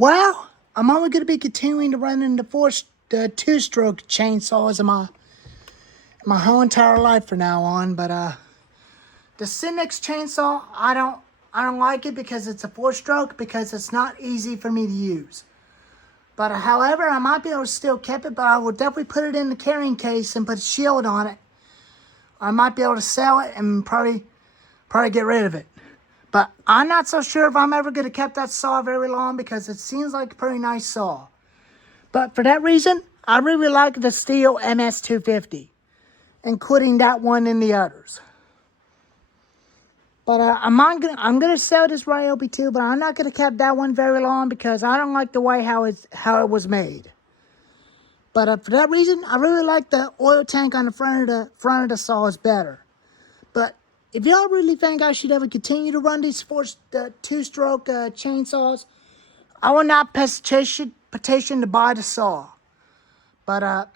Well, I'm only going to be continuing to run into the two-stroke chainsaws in my whole entire life from now on. But the Cinex chainsaw, I don't like it because it's a four-stroke, because it's not easy for me to use. But however, I might be able to still keep it, but I will definitely put it in the carrying case and put a shield on it. I might be able to sell it and probably get rid of it. But I'm not so sure if I'm ever going to keep that saw very long, because it seems like a pretty nice saw. But for that reason, I really like the Stihl MS250, including that one and the others. But I'm gonna sell this Ryobi too, but I'm not gonna keep that one very long because I don't like the way how it was made. But for that reason, I really like the oil tank on the front of the saw is better. But if y'all really think I should ever continue to run these two-stroke chainsaws, I will not petition to buy the saw. But I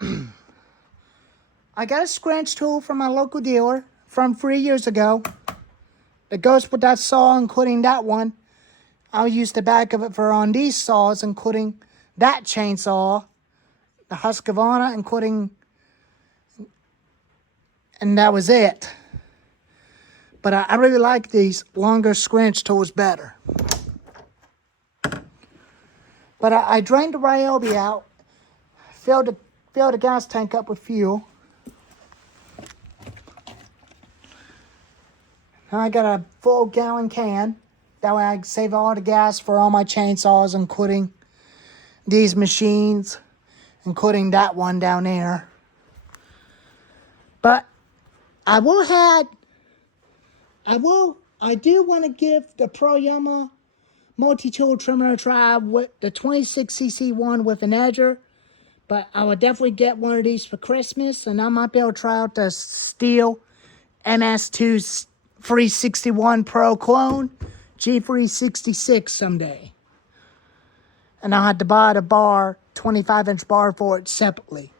got a scratch tool from my local dealer from 3 years ago. It goes with that saw, including that one. I'll use the back of it for on these saws, including that chainsaw, the Husqvarna, and that was it. But I really like these longer scratch tools better. But I drained the Ryobi out, filled the gas tank up with fuel. Now I got a full gallon can. That way I can save all the gas for all my chainsaws, including these machines, including that one down there. But I do want to give the ProYama multi-tool trimmer a try with the 26cc one with an edger. But I will definitely get one of these for Christmas, and I might be able to try out the Stihl MS2 361 Pro clone G366 someday. And I'll have to buy the bar, 25-inch bar for it separately.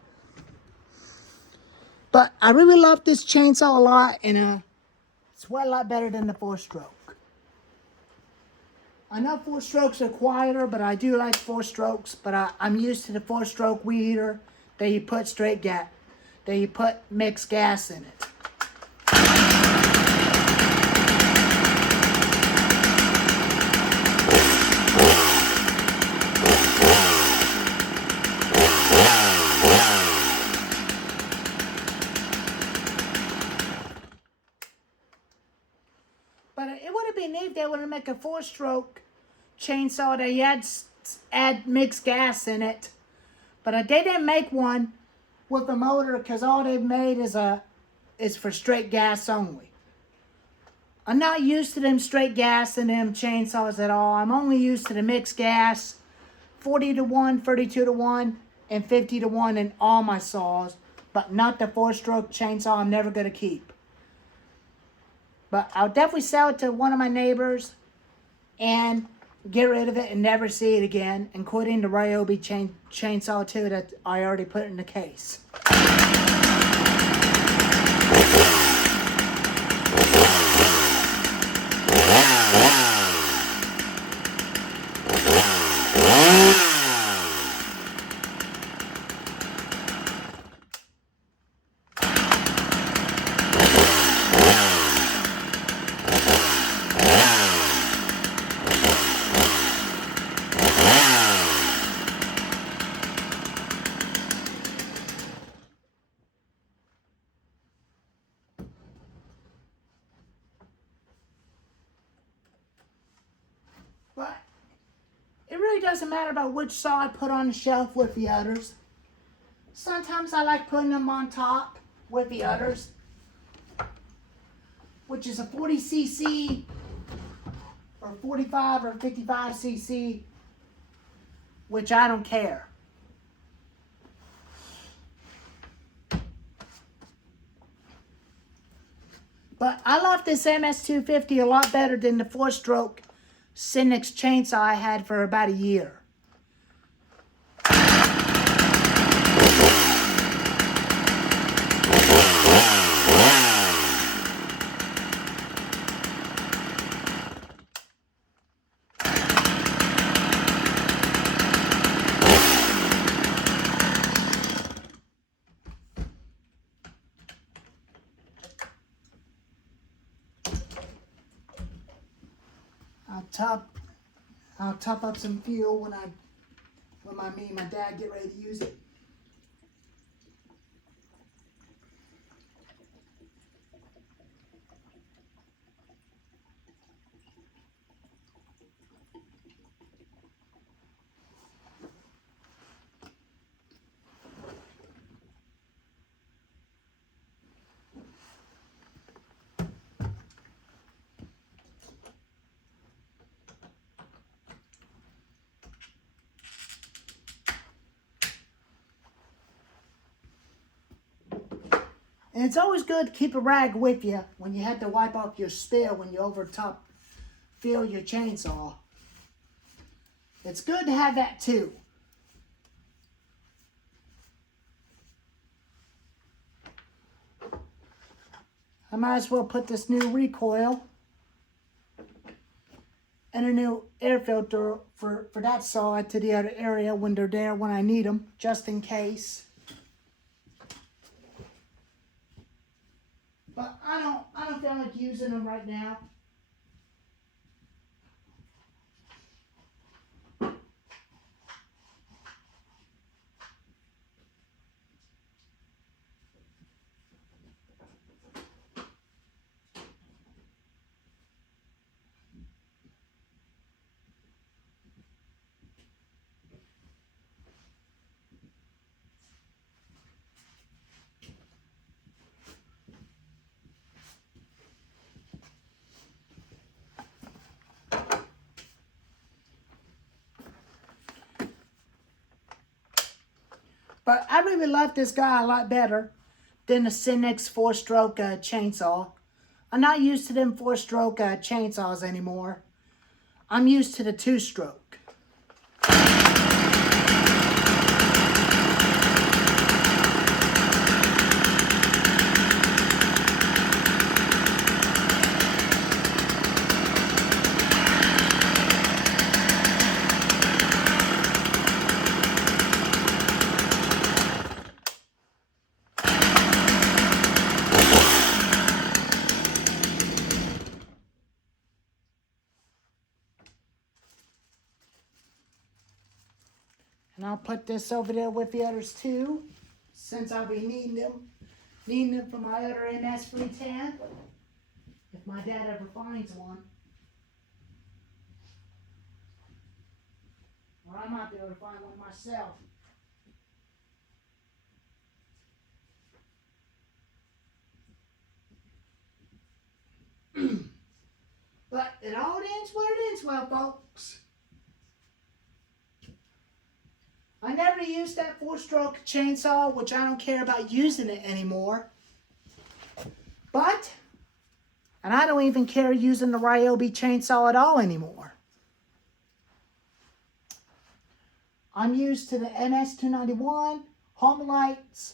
But I really love this chainsaw a lot, and it's way a lot better than the four-stroke. I know four-strokes are quieter, but I do like four-strokes. But I'm used to the four-stroke weed eater that you put that you put mixed gas in it. But it would have been neat if they would have make a four-stroke chainsaw that you add mixed gas in it. But they didn't make one with a motor, because all they've made is for straight gas only. I'm not used to them straight gas in them chainsaws at all. I'm only used to the mixed gas, 40-1, 32-1, and 50-1 in all my saws, but not the four-stroke chainsaw I'm never going to keep. But I'll definitely sell it to one of my neighbors and get rid of it and never see it again, including the Ryobi chainsaw too that I already put in the case. But it really doesn't matter about which saw I put on the shelf with the others. Sometimes I like putting them on top with the others, which is a 40cc or 45 or 55cc, which I don't care. But I love this MS250 a lot better than the four-stroke Cinex chainsaw I had for about a year. I'll top up some fuel when me and my dad get ready to use it. And it's always good to keep a rag with you when you have to wipe off your spill when you fill your chainsaw. It's good to have that too. I might as well put this new recoil and a new air filter for that saw to the other area when they're there when I need them, just in case. But I don't feel like using them right now. But I really love this guy a lot better than the Cenex 4-stroke chainsaw. I'm not used to them 4-stroke chainsaws anymore. I'm used to the 2-stroke. And I'll put this over there with the others too, since I'll be needing them for my other MS310, if my dad ever finds one. Or I might be able to find one myself. But it all ends where it ends well, folks. I never used that 4-stroke chainsaw, which I don't care about using it anymore. And I don't even care using the Ryobi chainsaw at all anymore. I'm used to the MS291, Homelites,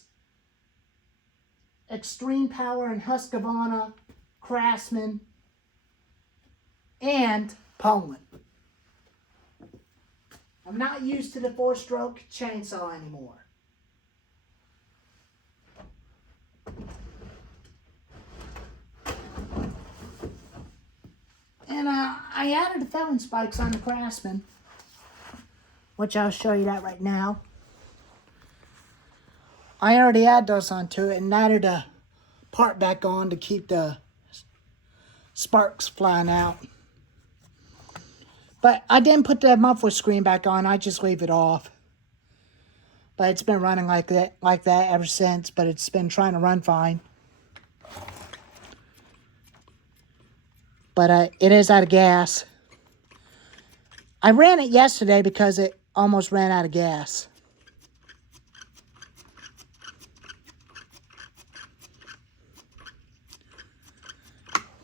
Extreme Power and Husqvarna, Craftsman, and Poland. I'm not used to the 4-stroke chainsaw anymore. And I added the felon spikes on the Craftsman, which I'll show you that right now. I already added those onto it and added a part back on to keep the sparks flying out. But I didn't put the muffler screen back on. I just leave it off. But it's been running like that ever since. But it's been trying to run fine. But it is out of gas. I ran it yesterday because it almost ran out of gas.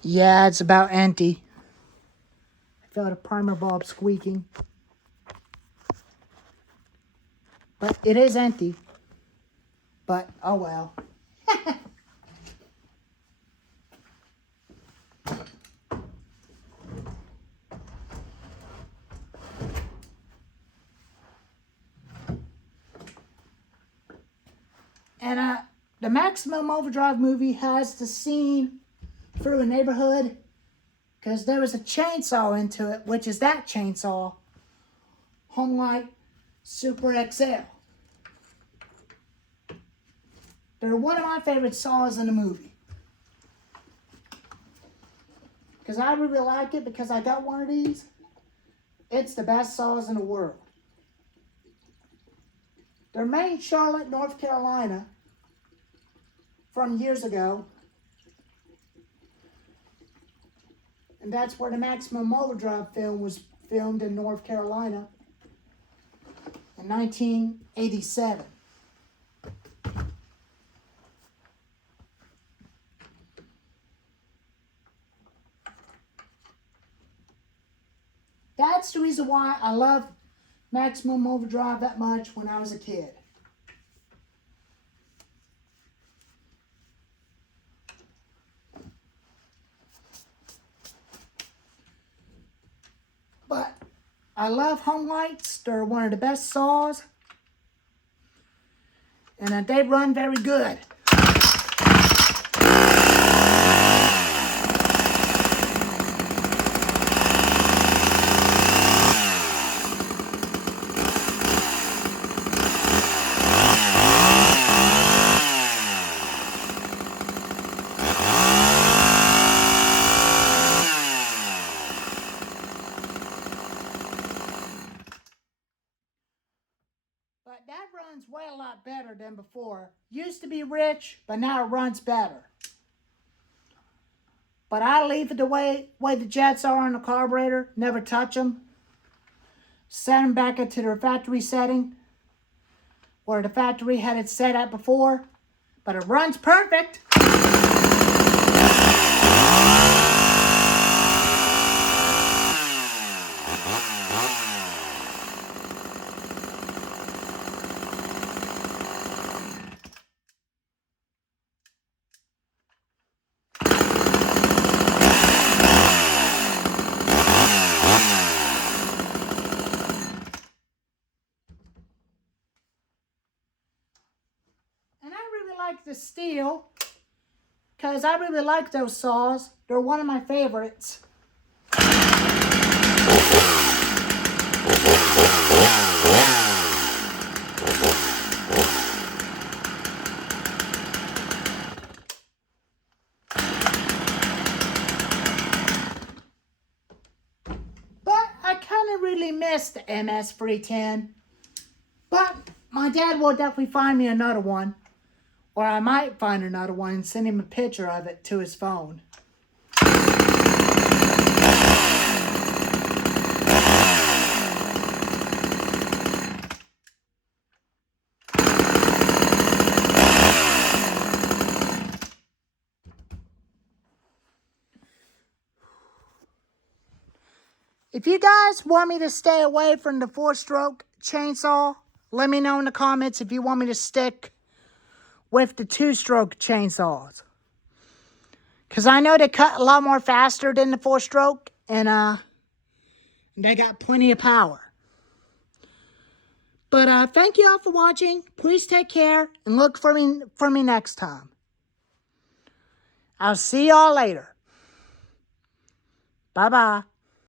Yeah, it's about empty. I felt a primer bulb squeaking. But it is empty. But, oh well. And the Maximum Overdrive movie has the scene through a neighborhood because there was a chainsaw into it, which is that chainsaw, Homelite Super XL. They're one of my favorite saws in the movie. Because I really like it because I got one of these. It's the best saws in the world. They're made in Charlotte, North Carolina from years ago. And that's where the Maximum Overdrive film was filmed in North Carolina in 1987. That's the reason why I loved Maximum Overdrive that much when I was a kid. But I love Homelites. They're one of the best saws. And they run very good. But that runs way a lot better than before. Used to be rich, but now it runs better. But I leave it the way the jets are on the carburetor. Never touch them. Set them back into their factory setting, where the factory had it set at before. But it runs perfect. And I really like the Stihl, because I really like those saws. They're one of my favorites. But I kind of really miss the MS-310. But my dad will definitely find me another one. Or I might find another one and send him a picture of it to his phone. If you guys want me to stay away from the 4-stroke chainsaw, let me know in the comments if you want me to stick with the 2-stroke chainsaws. Because I know they cut a lot more faster than the 4-stroke, and they got plenty of power. But thank you all for watching. Please take care and look for me next time. I'll see y'all later. Bye-bye.